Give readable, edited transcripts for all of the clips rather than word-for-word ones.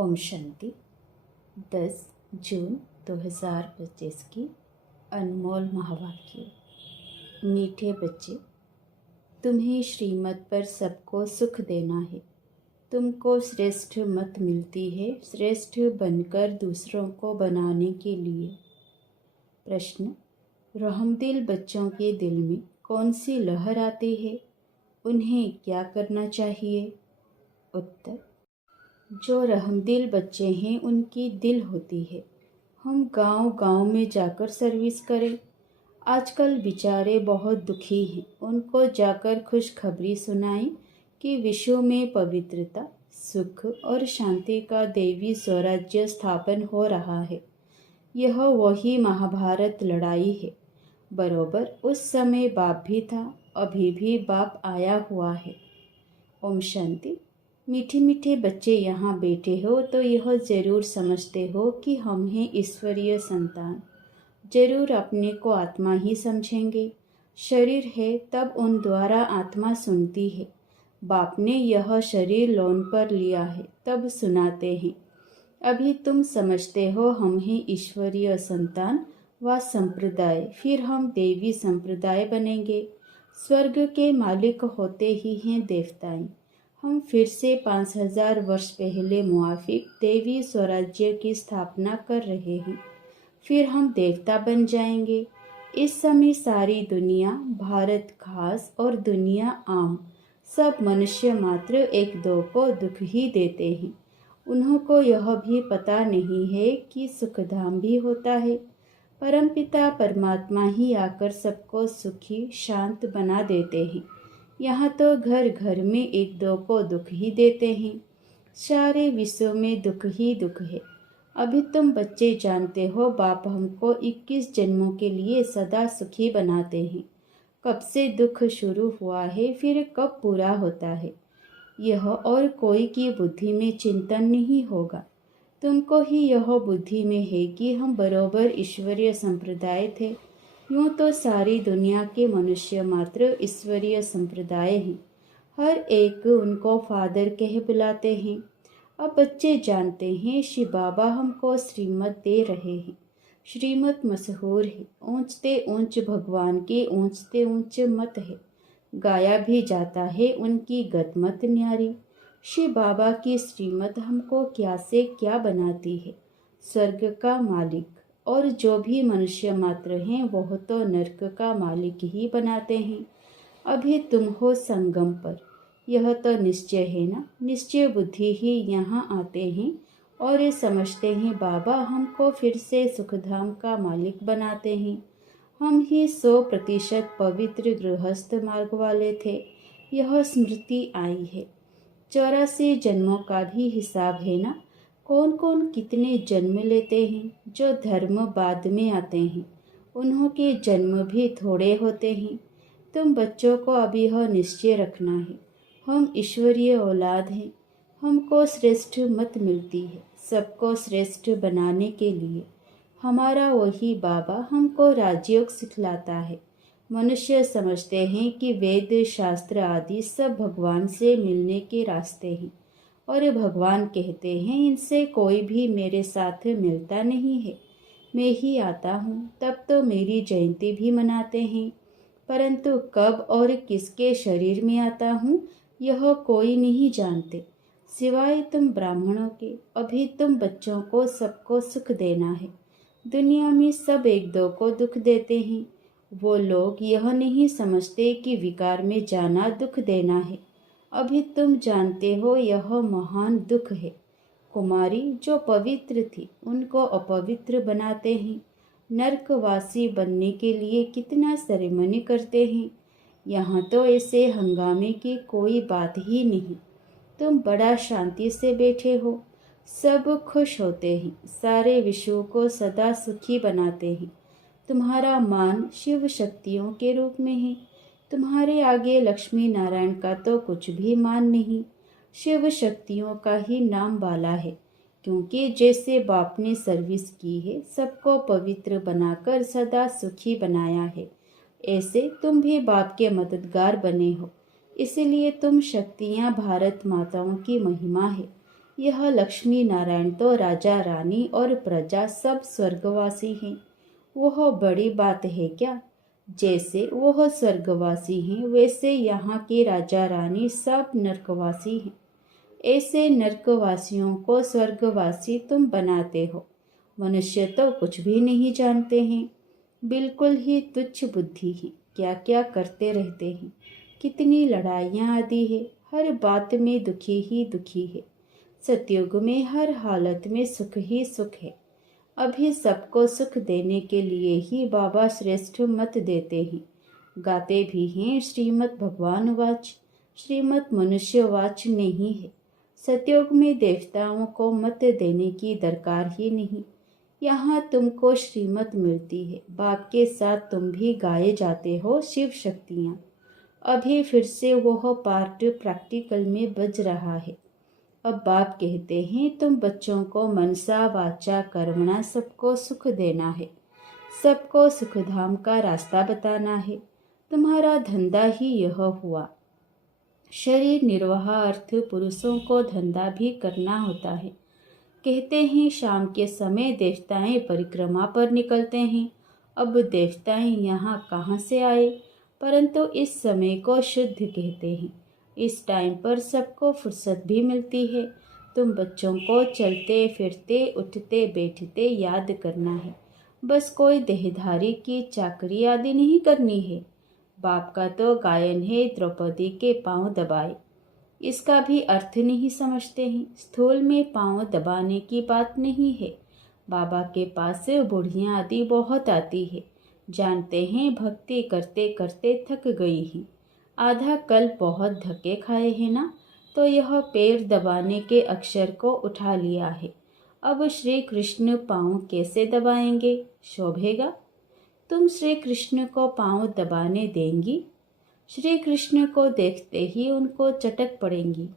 ओम शांति। 10 जून 2025 की अनमोल महावाक्य। मीठे बच्चे, तुम्हें श्रीमत पर सबको सुख देना है। तुमको श्रेष्ठ मत मिलती है श्रेष्ठ बनकर दूसरों को बनाने के लिए। प्रश्न, रहमदिल बच्चों के दिल में कौन सी लहर आती है? उन्हें क्या करना चाहिए? उत्तर, जो रहमदिल बच्चे हैं उनकी दिल होती है। हम गांव-गांव में जाकर सर्विस करें। आजकल बेचारे बहुत दुखी हैं। उनको जाकर खुशखबरी सुनाएं कि विश्व में पवित्रता, सुख और शांति का देवी स्वराज्य स्थापन हो रहा है। यह वही महाभारत लड़ाई है। बरोबर उस समय बाप भी था, अभी भी बाप आया हुआ है। ओम शांति। मीठे मीठे बच्चे यहाँ बैठे हो तो यह जरूर समझते हो कि हम हैं ईश्वरीय संतान। जरूर अपने को आत्मा ही समझेंगे। शरीर है तब उन द्वारा आत्मा सुनती है। बाप ने यह शरीर लोन पर लिया है तब सुनाते हैं। अभी तुम समझते हो हम हैं ईश्वरीय संतान व संप्रदाय, फिर हम देवी संप्रदाय बनेंगे। स्वर्ग के मालिक होते ही हैं देवताएं। हम फिर से 5000 वर्ष पहले मुआफिक देवी स्वराज्य की स्थापना कर रहे हैं। फिर हम देवता बन जाएंगे। इस समय सारी दुनिया, भारत खास और दुनिया आम, सब मनुष्य मात्र एक दो को दुख ही देते हैं। उन्हों को यह भी पता नहीं है कि सुखधाम भी होता है। परमपिता परमात्मा ही आकर सबको सुखी शांत बना देते हैं। यहाँ तो घर घर में एक दो को दुख ही देते हैं। सारे विश्व में दुख ही दुख है। अभी तुम बच्चे जानते हो बाप हमको 21 जन्मों के लिए सदा सुखी बनाते हैं। कब से दुख शुरू हुआ है, फिर कब पूरा होता है, यह और कोई की बुद्धि में चिंतन नहीं होगा। तुमको ही यह बुद्धि में है कि हम बरोबर ईश्वरीय संप्रदाय थे। यूँ तो सारी दुनिया के मनुष्य मात्र ईश्वरीय संप्रदाय हैं। हर एक उनको फादर कह बुलाते हैं। अब बच्चे जानते हैं शिव बाबा हमको श्रीमत दे रहे हैं। श्रीमत मशहूर है, ऊंचते ऊंच भगवान की ऊंचते ऊंच मत है। गाया भी जाता है उनकी गतमत न्यारी। शिव बाबा की श्रीमत हमको क्या से क्या बनाती है। स्वर्ग का मालिक और जो भी मनुष्य मात्र हैं वह तो नरक का मालिक ही बनाते हैं। अभी तुम हो संगम पर, यह तो निश्चय है ना। निश्चय बुद्धि ही यहाँ आते हैं और ये समझते हैं बाबा हमको फिर से सुखधाम का मालिक बनाते हैं। हम ही 100% पवित्र गृहस्थ मार्ग वाले थे। यह स्मृति आई है। 84 जन्मों का भी हिसाब है ना। कौन कौन कितने जन्म लेते हैं। जो धर्म बाद में आते हैं उन्हों के जन्म भी थोड़े होते हैं। तुम बच्चों को अभी यह निश्चय रखना है, हम ईश्वरीय औलाद हैं। हमको श्रेष्ठ मत मिलती है सबको श्रेष्ठ बनाने के लिए। हमारा वही बाबा हमको राजयोग सिखलाता है। मनुष्य समझते हैं कि वेद शास्त्र आदि सब भगवान से मिलने के रास्ते हैं और भगवान कहते हैं इनसे कोई भी मेरे साथ मिलता नहीं है। मैं ही आता हूँ तब तो मेरी जयंती भी मनाते हैं, परंतु कब और किसके शरीर में आता हूँ यह कोई नहीं जानते सिवाय तुम ब्राह्मणों के। अभी तुम बच्चों को सबको सुख देना है। दुनिया में सब एक दो को दुख देते हैं। वो लोग यह नहीं समझते कि विकार में जाना दुख देना है। अभी तुम जानते हो यह महान दुख है। कुमारी जो पवित्र थी उनको अपवित्र बनाते हैं। नरकवासी बनने के लिए कितना सेरेमनी करते हैं। यहाँ तो ऐसे हंगामे की कोई बात ही नहीं। तुम बड़ा शांति से बैठे हो, सब खुश होते हैं। सारे विश्व को सदा सुखी बनाते हैं। तुम्हारा मान शिव शक्तियों के रूप में है। तुम्हारे आगे लक्ष्मी नारायण का तो कुछ भी मान नहीं, शिव शक्तियों का ही नाम वाला है। क्योंकि जैसे बाप ने सर्विस की है, सबको पवित्र बनाकर सदा सुखी बनाया है, ऐसे तुम भी बाप के मददगार बने हो। इसलिए तुम शक्तियाँ भारत माताओं की महिमा है। यह लक्ष्मी नारायण तो राजा रानी और प्रजा सब स्वर्गवासी हैं। वह बड़ी बात है क्या? जैसे वह स्वर्गवासी हैं वैसे यहाँ के राजा रानी सब नरकवासी हैं। ऐसे नरकवासियों को स्वर्गवासी तुम बनाते हो। मनुष्य तो कुछ भी नहीं जानते हैं, बिल्कुल ही तुच्छ बुद्धि है। क्या क्या करते रहते हैं, कितनी लड़ाइयाँ आदि है, हर बात में दुखी ही दुखी है। सतयुग में हर हालत में सुख ही सुख है। अभी सबको सुख देने के लिए ही बाबा श्रेष्ठ मत देते हैं। गाते भी हैं श्रीमद् भगवान वाच, श्रीमद् मनुष्य वाच नहीं है। सतयुग में देवताओं को मत देने की दरकार ही नहीं। यहाँ तुमको श्रीमत मिलती है। बाप के साथ तुम भी गाए जाते हो शिव शक्तियाँ। अभी फिर से वह पार्ट प्रैक्टिकल में बज रहा है। अब बाप कहते हैं तुम बच्चों को मनसा वाचा कर्मणा सबको सुख देना है, सबको सुखधाम का रास्ता बताना है। तुम्हारा धंधा ही यह हुआ। शरीर निर्वाह अर्थ पुरुषों को धंधा भी करना होता है। कहते हैं शाम के समय देवताएं परिक्रमा पर निकलते हैं। अब देवताएं यहाँ कहाँ से आए? परंतु इस समय को शुद्ध कहते हैं। इस टाइम पर सबको फुर्सत भी मिलती है। तुम बच्चों को चलते फिरते उठते बैठते याद करना है। बस कोई देहधारी की चाकरी आदि नहीं करनी है। बाप का तो गायन है द्रौपदी के पांव दबाए, इसका भी अर्थ नहीं समझते हैं। स्थूल में पांव दबाने की बात नहीं है। बाबा के पास बुढ़ियाँ आदि बहुत आती है। जानते हैं भक्ति करते करते थक गई हैं। आधा कल बहुत धक्के खाए हैं ना, तो यह पैर दबाने के अक्षर को उठा लिया है। अब श्री कृष्ण पाँव कैसे दबाएंगे? शोभेगा? तुम श्री कृष्ण को पाँव दबाने देंगी? श्री कृष्ण को देखते ही उनको चटक पड़ेंगी।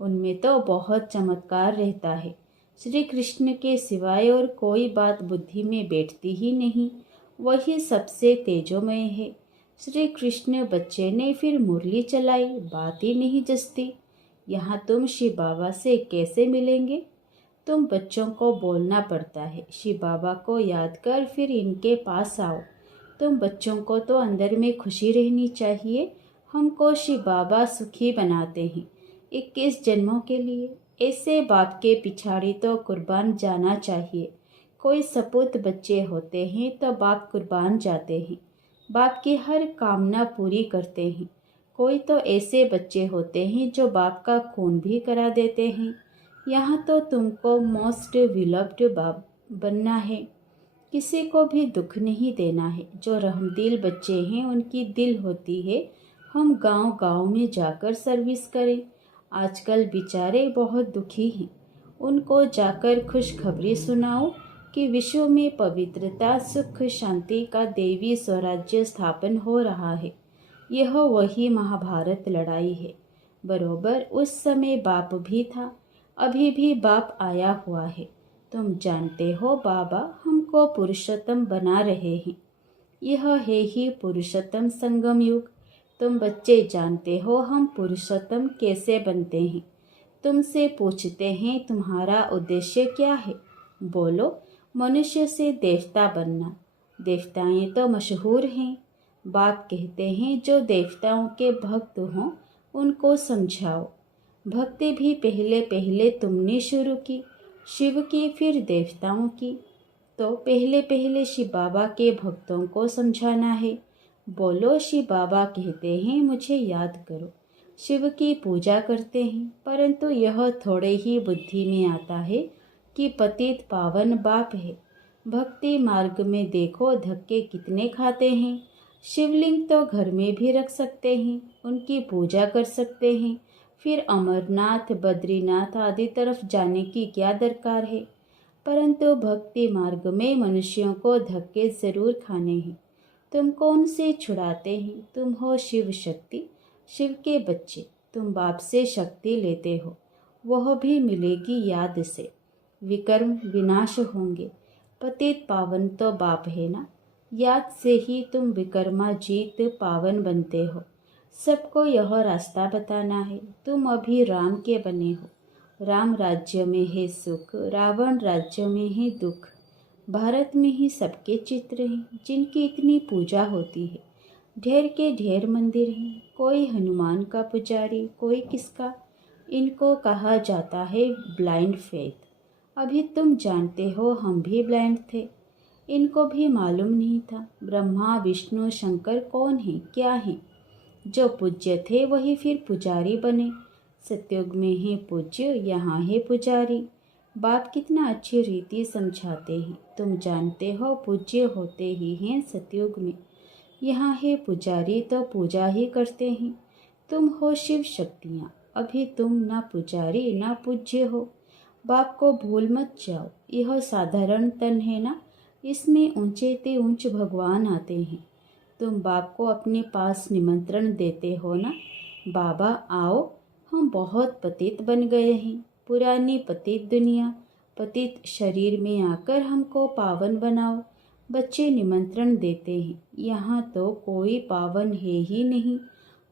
उनमें तो बहुत चमत्कार रहता है। श्री कृष्ण के सिवाय और कोई बात बुद्धि में बैठती ही नहीं। वही सबसे तेजोमय है। श्री कृष्ण बच्चे ने फिर मुरली चलाई, बात ही नहीं जचती। यहाँ तुम शिव बाबा से कैसे मिलेंगे? तुम बच्चों को बोलना पड़ता है, शिव बाबा को याद कर फिर इनके पास आओ। तुम बच्चों को तो अंदर में खुशी रहनी चाहिए। हमको शिव बाबा सुखी बनाते हैं 21 जन्मों के लिए। ऐसे बाप के पिछाड़ी तो कुर्बान जाना चाहिए। कोई सपूत बच्चे होते हैं तो बाप कुर्बान जाते हैं, बाप की हर कामना पूरी करते हैं। कोई तो ऐसे बच्चे होते हैं जो बाप का खून भी करा देते हैं। यहाँ तो तुमको मोस्ट विलव्ड बाप बनना है। किसी को भी दुख नहीं देना है। जो रहमदिल बच्चे हैं उनकी दिल होती है हम गांव-गांव में जाकर सर्विस करें। आजकल बेचारे बहुत दुखी हैं। उनको जाकर खुशखबरी सुनाओ कि विश्व में पवित्रता सुख शांति का देवी स्वराज्य स्थापन हो रहा है। यह वही महाभारत लड़ाई है। बरोबर उस समय बाप भी था, अभी भी बाप आया हुआ है। तुम जानते हो बाबा हमको पुरुषोत्तम बना रहे हैं। यह है ही पुरुषोत्तम संगम युग। तुम बच्चे जानते हो हम पुरुषोत्तम कैसे बनते हैं। तुमसे पूछते हैं तुम्हारा उद्देश्य क्या है? बोलो, मनुष्य से देवता बनना। देवताएं तो मशहूर हैं। बाप कहते हैं जो देवताओं के भक्त हों उनको समझाओ। भक्ति भी पहले पहले तुमने शुरू की, शिव की फिर देवताओं की। तो पहले पहले शिव बाबा के भक्तों को समझाना है। बोलो शिव बाबा कहते हैं मुझे याद करो। शिव की पूजा करते हैं, परंतु यह थोड़े ही बुद्धि में आता है कि पतित पावन बाप है। भक्ति मार्ग में देखो धक्के कितने खाते हैं। शिवलिंग तो घर में भी रख सकते हैं, उनकी पूजा कर सकते हैं। फिर अमरनाथ बद्रीनाथ आदि तरफ जाने की क्या दरकार है? परंतु भक्ति मार्ग में मनुष्यों को धक्के जरूर खाने हैं। तुम कौन से छुड़ाते हैं? तुम हो शिव शक्ति, शिव के बच्चे। तुम बाप से शक्ति लेते हो, वह भी मिलेगी याद से। विकर्म विनाश होंगे। पतित पावन तो बाप है ना, याद से ही तुम विकर्मा जीत पावन बनते हो। सबको यह रास्ता बताना है। तुम अभी राम के बने हो, राम राज्य में है सुख, रावण राज्य में है दुख। भारत में ही सबके चित्र हैं जिनकी इतनी पूजा होती है। ढेर के ढेर मंदिर हैं, कोई हनुमान का पुजारी, कोई किसका। इनको कहा जाता है ब्लाइंड फेथ। अभी तुम जानते हो हम भी ब्लाइंड थे, इनको भी मालूम नहीं था ब्रह्मा विष्णु शंकर कौन है क्या है। जो पूज्य थे वही फिर पुजारी बने। सतयुग में है पूज्य, यहाँ है पुजारी। बाप कितना अच्छी रीति समझाते हैं। तुम जानते हो पूज्य होते ही हैं सतयुग में, यहाँ है पुजारी तो पूजा ही करते हैं। तुम हो शिव शक्तियाँ, अभी तुम ना पुजारी ना पूज्य हो। बाप को भूल मत जाओ, यह साधारण तन है ना, इसमें ऊंचे ते ऊंच भगवान आते हैं। तुम बाप को अपने पास निमंत्रण देते हो ना, बाबा आओ, हम बहुत पतित बन गए हैं। पुरानी पतित दुनिया, पतित शरीर में आकर हमको पावन बनाओ। बच्चे निमंत्रण देते हैं, यहाँ तो कोई पावन है ही नहीं।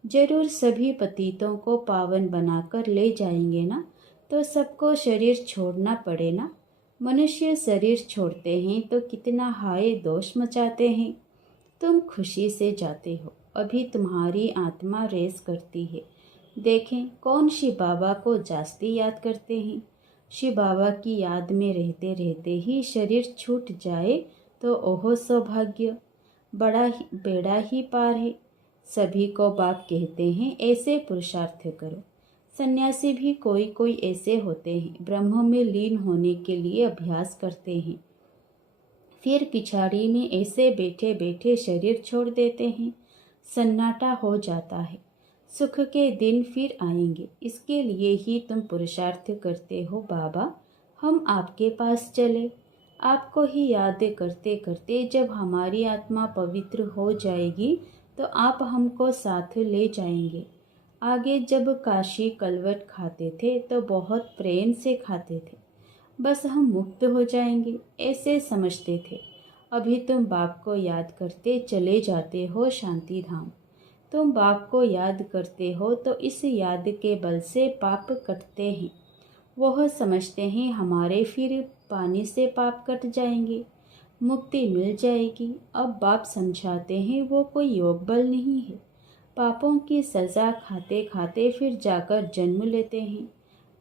जरूर सभी पतितों को पावन बनाकर ले जाएंगे ना, तो सबको शरीर छोड़ना पड़े ना। मनुष्य शरीर छोड़ते हैं तो कितना हाय दोष मचाते हैं। तुम खुशी से जाते हो, अभी तुम्हारी आत्मा रेस करती है। देखें कौन शिव बाबा को जास्ती याद करते हैं। शिव बाबा की याद में रहते रहते ही शरीर छूट जाए तो ओहो सौभाग्य, बेड़ा ही पार है। सभी को बाप कहते हैं ऐसे पुरुषार्थ करो। सन्यासी भी कोई कोई ऐसे होते हैं, ब्रह्म में लीन होने के लिए अभ्यास करते हैं, फिर पिछाड़ी में ऐसे बैठे बैठे शरीर छोड़ देते हैं। सन्नाटा हो जाता है। सुख के दिन फिर आएंगे, इसके लिए ही तुम पुरुषार्थ करते हो। बाबा हम आपके पास चले, आपको ही याद करते करते जब हमारी आत्मा पवित्र हो जाएगी तो आप हमको साथ ले जाएंगे। आगे जब काशी कलवट खाते थे तो बहुत प्रेम से खाते थे, बस हम मुक्त हो जाएंगे ऐसे समझते थे। अभी तुम बाप को याद करते चले जाते हो शांति धाम। तुम बाप को याद करते हो तो इस याद के बल से पाप कटते हैं। वह समझते हैं हमारे फिर पानी से पाप कट जाएंगे, मुक्ति मिल जाएगी। अब बाप समझाते हैं वो कोई योग बल नहीं है। पापों की सज़ा खाते खाते फिर जाकर जन्म लेते हैं।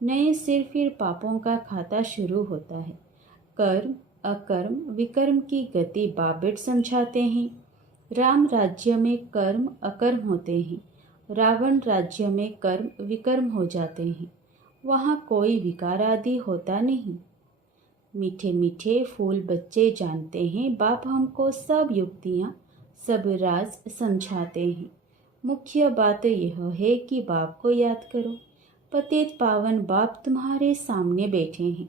नए सिर फिर पापों का खाता शुरू होता है। कर्म अकर्म विकर्म की गति बाबेट समझाते हैं। राम राज्य में कर्म अकर्म होते हैं, रावण राज्य में कर्म विकर्म हो जाते हैं। वहाँ कोई विकार आदि होता नहीं। मीठे मीठे फूल बच्चे जानते हैं, बाप हमको सब युक्तियाँ सब राज समझाते हैं। मुख्य बात यह है कि बाप को याद करो। पतित पावन बाप तुम्हारे सामने बैठे हैं।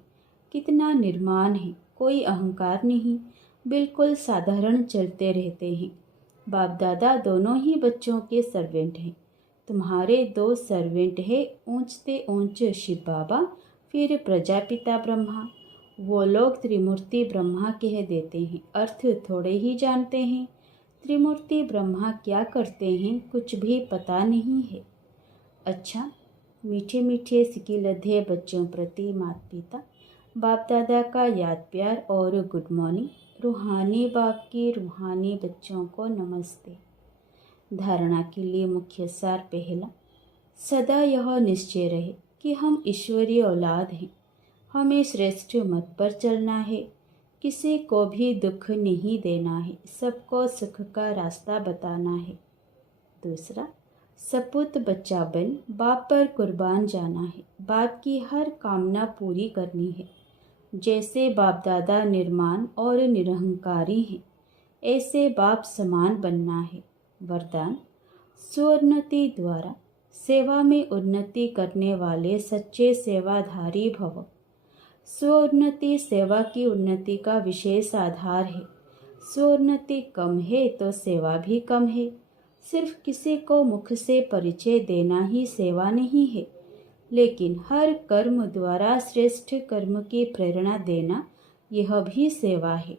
कितना निर्माण है, कोई अहंकार नहीं, बिल्कुल साधारण चलते रहते हैं। बाप दादा दोनों ही बच्चों के सर्वेंट हैं। तुम्हारे दो सर्वेंट हैं, ऊंचते ऊंच शिव बाबा, फिर प्रजापिता ब्रह्मा। वो लोग त्रिमूर्ति ब्रह्मा कह देते हैं, अर्थ थोड़े ही जानते हैं। त्रिमूर्ति ब्रह्मा क्या करते हैं कुछ भी पता नहीं है। अच्छा, मीठे मीठे सिकिलधे बच्चों प्रति माता पिता बाप दादा का याद प्यार और गुड मॉर्निंग। रूहानी बाप की रूहानी बच्चों को नमस्ते। धारणा के लिए मुख्य सार पहला, सदा यह निश्चय रहे कि हम ईश्वरीय औलाद हैं। हमें श्रेष्ठ मत पर चलना है, किसी को भी दुख नहीं देना है, सबको सुख का रास्ता बताना है। दूसरा, सपूत बच्चा बन बाप पर कुर्बान जाना है, बाप की हर कामना पूरी करनी है। जैसे बाप दादा निर्माण और निरहंकारी हैं, ऐसे बाप समान बनना है। वरदान, स्वोन्नति द्वारा सेवा में उन्नति करने वाले सच्चे सेवाधारी भव। स्वोन्नति सेवा की उन्नति का विशेष आधार है। स्वोन्नति कम है तो सेवा भी कम है। सिर्फ किसी को मुख से परिचय देना ही सेवा नहीं है, लेकिन हर कर्म द्वारा श्रेष्ठ कर्म की प्रेरणा देना यह भी सेवा है।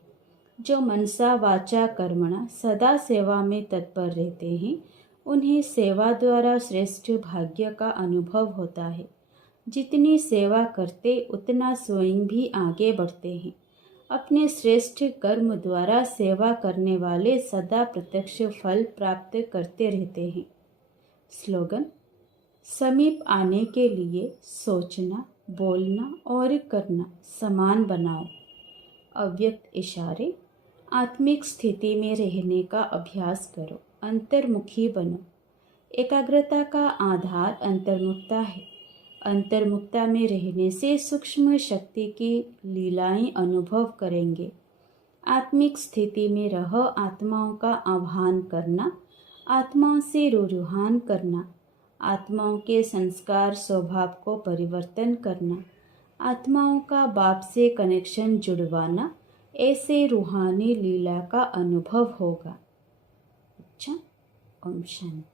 जो मनसा वाचा कर्मणा सदा सेवा में तत्पर रहते हैं, उन्हें सेवा द्वारा श्रेष्ठ भाग्य का अनुभव होता है। जितनी सेवा करते उतना स्वयं भी आगे बढ़ते हैं। अपने श्रेष्ठ कर्म द्वारा सेवा करने वाले सदा प्रत्यक्ष फल प्राप्त करते रहते हैं। स्लोगन: समीप आने के लिए सोचना, बोलना और करना समान बनाओ। अव्यक्त इशारे: आत्मिक स्थिति में रहने का अभ्यास करो, अंतर्मुखी बनो। एकाग्रता का आधार अंतर्मुखता है। अंतर्मुखता में रहने से सूक्ष्म शक्ति की लीलाएं अनुभव करेंगे। आत्मिक स्थिति में रह आत्माओं का आह्वान करना, आत्माओं से रूहान करना, आत्माओं के संस्कार स्वभाव को परिवर्तन करना, आत्माओं का बाप से कनेक्शन जुड़वाना, ऐसे रूहानी लीला का अनुभव होगा। अच्छा, ओम शांति।